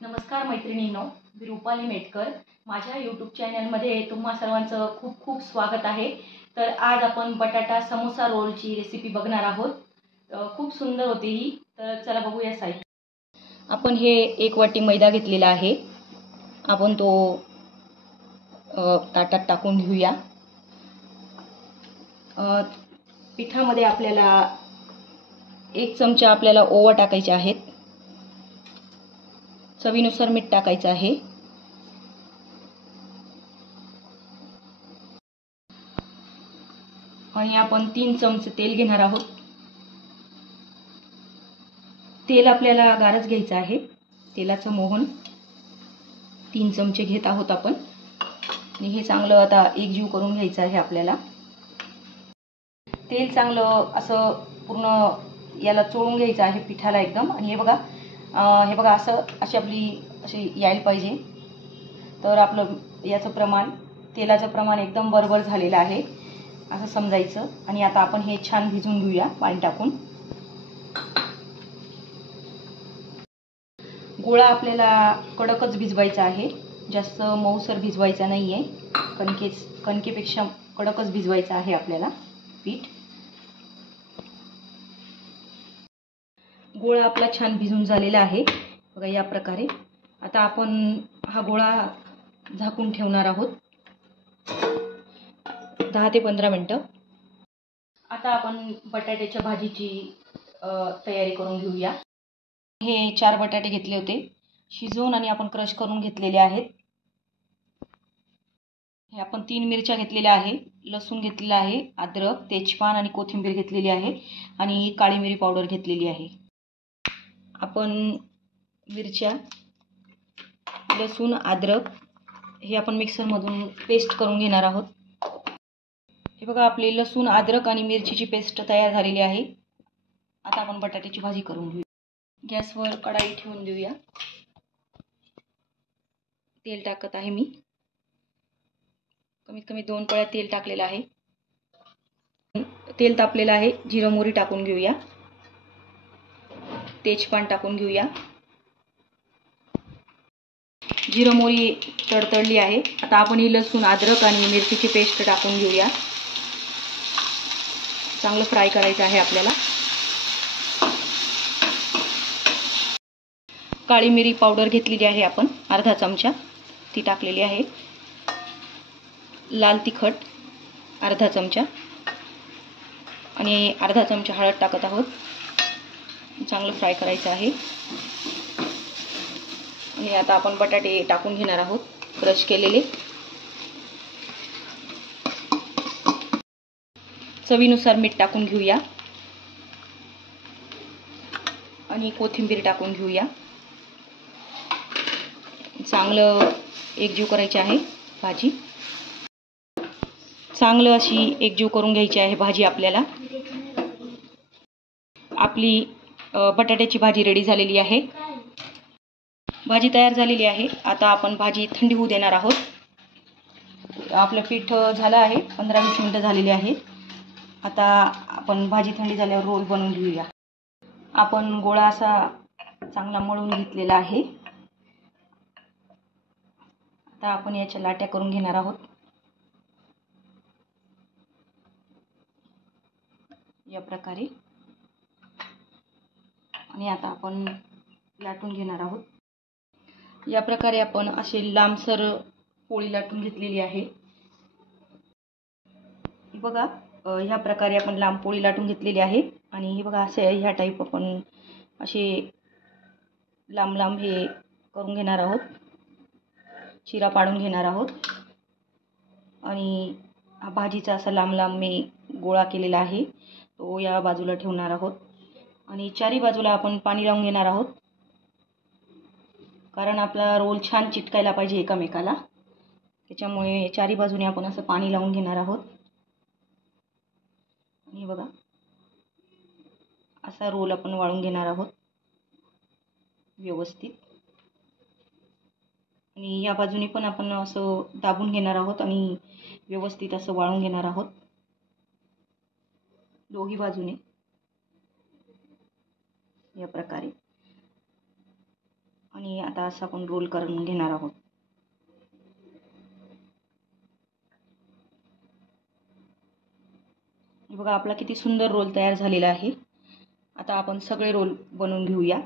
नमस्कार मैत्रिणींनो, मी रूपाली मेटकर. माझ्या यूट्यूब चॅनलमध्ये तुम्हा सर्वांचं खूप खूप स्वागत आहे. तर आज आपण बटाटा समोसा रोलची रेसिपी बघणार आहोत. खूप सुंदर होती ही. तर चला बघूया साहित्य. आपण हे 1 वाटी मैदा घेतलेला आहे. आपण तो ताटात टाकून घेऊया. पिठामध्ये आपल्याला 1 चमचा आपल्याला ओवा टाकायचे आहेत. चवीनुसार मीठ टाकायचं आहे. आणि आपण 3 चमचे तेल घेणार आहोत. तेल आपल्याला गारच घ्यायचं आहे. तेलाचं मोहन 3 चमचे घेत आहोत आपण. आणि हे चांगलं आता एकजीव करून घ्यायचं आहे आपल्याला. तेल चांगलं असं पूर्ण याला चोळून घ्यायचं आहे पिठाला एकदम. आणि हे बघा अशी अशी यायला पाहिजे. तर आपलं याचं प्रमाण, तेलाचं प्रमाण एकदम बरोबर झालेलं आहे असं समजायचं. आणि आता आपण हे छान भिजवून घेऊया पाणी टाकून. गोळा आपल्याला कडकच भिजवायचा आहे, जास्त मऊसर भिजवायचा नाही आहे. कणकेपेक्षा कडकच भिजवायचा आहे आपल्याला पीठ. गोळा आपला छान भिजून झालेला आहे बघा या प्रकारे. आता आपण हा गोळा झाकून ठेवणार आहोत 10 ते 15 मिनिटं. आता आपण बटाट्याच्या भाजीची तयारी करून घेऊया. हे 4 बटाटे घेतले होते शिजवून आणि आपण क्रश करून घेतलेले आहेत. हे आपण 3 मिरच्या घेतलेल्या आहे, लसूण घेतलेला आहे, अद्रक, तेजपान आणि कोथिंबीर घेतलेली आहे आणि काळी मिरी पावडर घेतलेली आहे. आपण मिरच्या, लसूण, अद्रक हे आपण मिक्सरमधून पेस्ट करून घेणार आहोत. हे बघा आपले लसूण, अद्रक आणि मिरचीची पेस्ट तयार झालेली आहे. आता आपण बटाट्याची भाजी करून घेऊ. गॅसवर कढाई ठेवून देऊया. तेल टाकत आहे मी. कमीत कमी 2 पळ्या तेल टाकलेलं आहे. तेल तापलेलं आहे. जिरं मोहरी टाकून घेऊया. तेजपान टाकून घेऊया. जिरं मोहरी तडतडली आहे. आता आपण ही लसूण, अद्रक आणि मिरचीची पेस्ट टाकून घेऊया. चांगलं फ्राय करायचं आहे आपल्याला. काळी मिरी पावडर घेतलेली आहे आपण अर्धा चमचा, ती टाकलेली आहे. लाल तिखट अर्धा चमचा आणि अर्धा चमचा हळद टाकत आहोत. चांगलं फ्राय करायचं आहे. आणि आता आपण बटाटे टाकून घेणार आहोत क्रश केलेले. चवीनुसार मीठ टाकून घेऊया आणि कोथिंबीर टाकून घेऊया. चांगलं एकजीव करायची आहे भाजी. चांगलं अशी एकजीव करून घ्यायची आहे भाजी आपल्याला. आपली बटाट्याची भाजी रेडी झालेली आहे. भाजी तयार झालेली आहे. आता आपण भाजी थंडी होऊ देणार आहोत. आपलं पीठ झालं आहे, 15-20 मिनिटं झालेली आहेत. आता आपण भाजी थंडी झाल्यावर रोल बनवून घेऊया. आपण गोळा असा चांगला मळून घेतलेला आहे. आता आपण याच्या लाट्या करून घेणार आहोत या प्रकारे. आणि आता आपण लाटून घेणार आहोत. या प्रकारे आपण असे लांबसर पोळी लाटून घेतलेली आहे. बघा ह्या प्रकारे आपण लांब पोळी लाटून घेतलेली आहे. आणि हे बघा असे ह्या टाईप आपण असे लांब लांब हे करून घेणार आहोत. चिरा पाडून घेणार आहोत. आणि हा भाजीचा असा लांब लांब मी गोळा केलेला आहे, तो या बाजूला ठेवणार आहोत. आणि चारी बाजूला आपण पाणी लावून घेणार आहोत, कारण आपला रोल छान चिटकायला पाहिजे एकमेकाला. त्याच्यामुळे चारी बाजूने आपण असं पाणी लावून घेणार आहोत. आणि बघा असा रोल आपण वाळून घेणार आहोत व्यवस्थित. आणि या बाजूने पण आपण असं दाबून घेणार आहोत आणि व्यवस्थित असं वाळून घेणार आहोत दोन्ही बाजूने या प्रकारे. आणि आता असं आपण रोल करून घेणार आहोत. हे बघा आपला किती सुंदर रोल तयार झालेला आहे. आता आपण सगळे रोल बनवून घेऊया.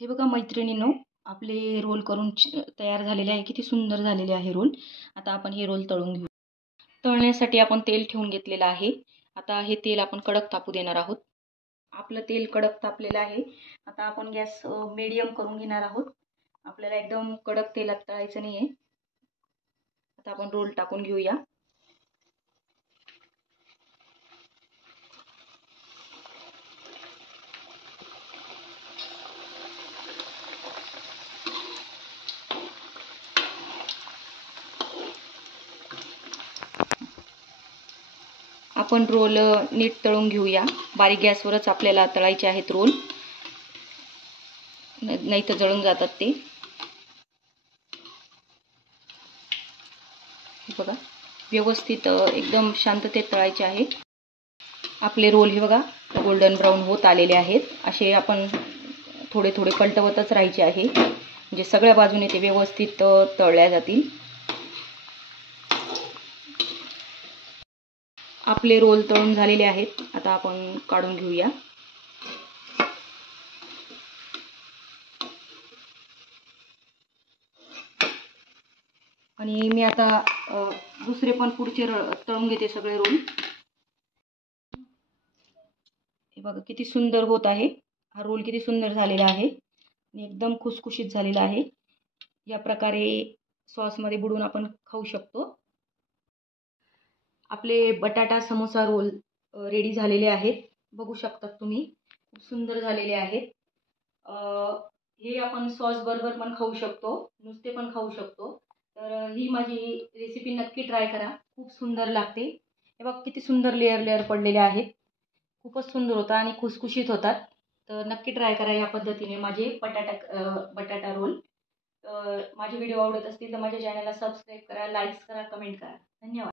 हे बघा मैत्रिणींनो, आपले रोल करून तयार झालेले आहे. किती सुंदर झालेले आहे रोल. आता आपण हे रोल तळून घेऊ. तळण्यासाठी आपण तेल ठेवून घेतलेलं आहे. आता हे तेल आपण कडक तापू देणार आहोत. आपलं तेल कडक तापलेलं आहे. आता आपण गॅस मीडियम करून घेणार आहोत. आपल्याला एकदम कडक तेलात तळायचं नाही आहे. आता आपण रोल टाकून घेऊया. आपण रोल नीट तळून घेऊया. बारीक गॅसवरच आपल्याला तळायचे आहेत रोल, नाही तर जळून जातात ते. बघा व्यवस्थित एकदम शांततेत तळायचे आहे आपले रोल. हे बघा गोल्डन ब्राऊन होत आलेले आहेत. असे आपण थोडे थोडे पलटवतच राहायचे आहे, म्हणजे सगळ्या बाजूने ते व्यवस्थित तळल्या जातील. आपले रोल तळून झालेले आहेत. आता आपण काढून घेऊया. आणि मी आता दुसरे पण पुढचे तळून घेते सगळे रोल. हे बघा किती सुंदर होत आहे. हा रोल किती सुंदर झालेला आहे आणि एकदम खुसखुशीत झालेला आहे. या प्रकारे सॉसमध्ये बुडवून आपण खाऊ शकतो. आपले बटाटा समोसा रोल रेडी झालेले आहेत. बघू शकता तुम्ही, खूप सुंदर झालेले आहेत. हे आपण सॉस बरोबर पण खाऊ शकतो, नुसते पण खाऊ शकतो. तर ही माझी रेसिपी नक्की ट्राय करा, खूप सुंदर लागते. हे बघ किती सुंदर लेअर लेअर पडलेले आहेत. खूपच सुंदर होतात आणि खुसखुशीत होतात. तर नक्की ट्राय करा या पद्धतीने माझे बटाटा रोल. माझे व्हिडिओ आवडत असतील तर माझ्या चॅनलला सबस्क्राईब करा, लाईक्स करा, कमेंट करा. धन्यवाद.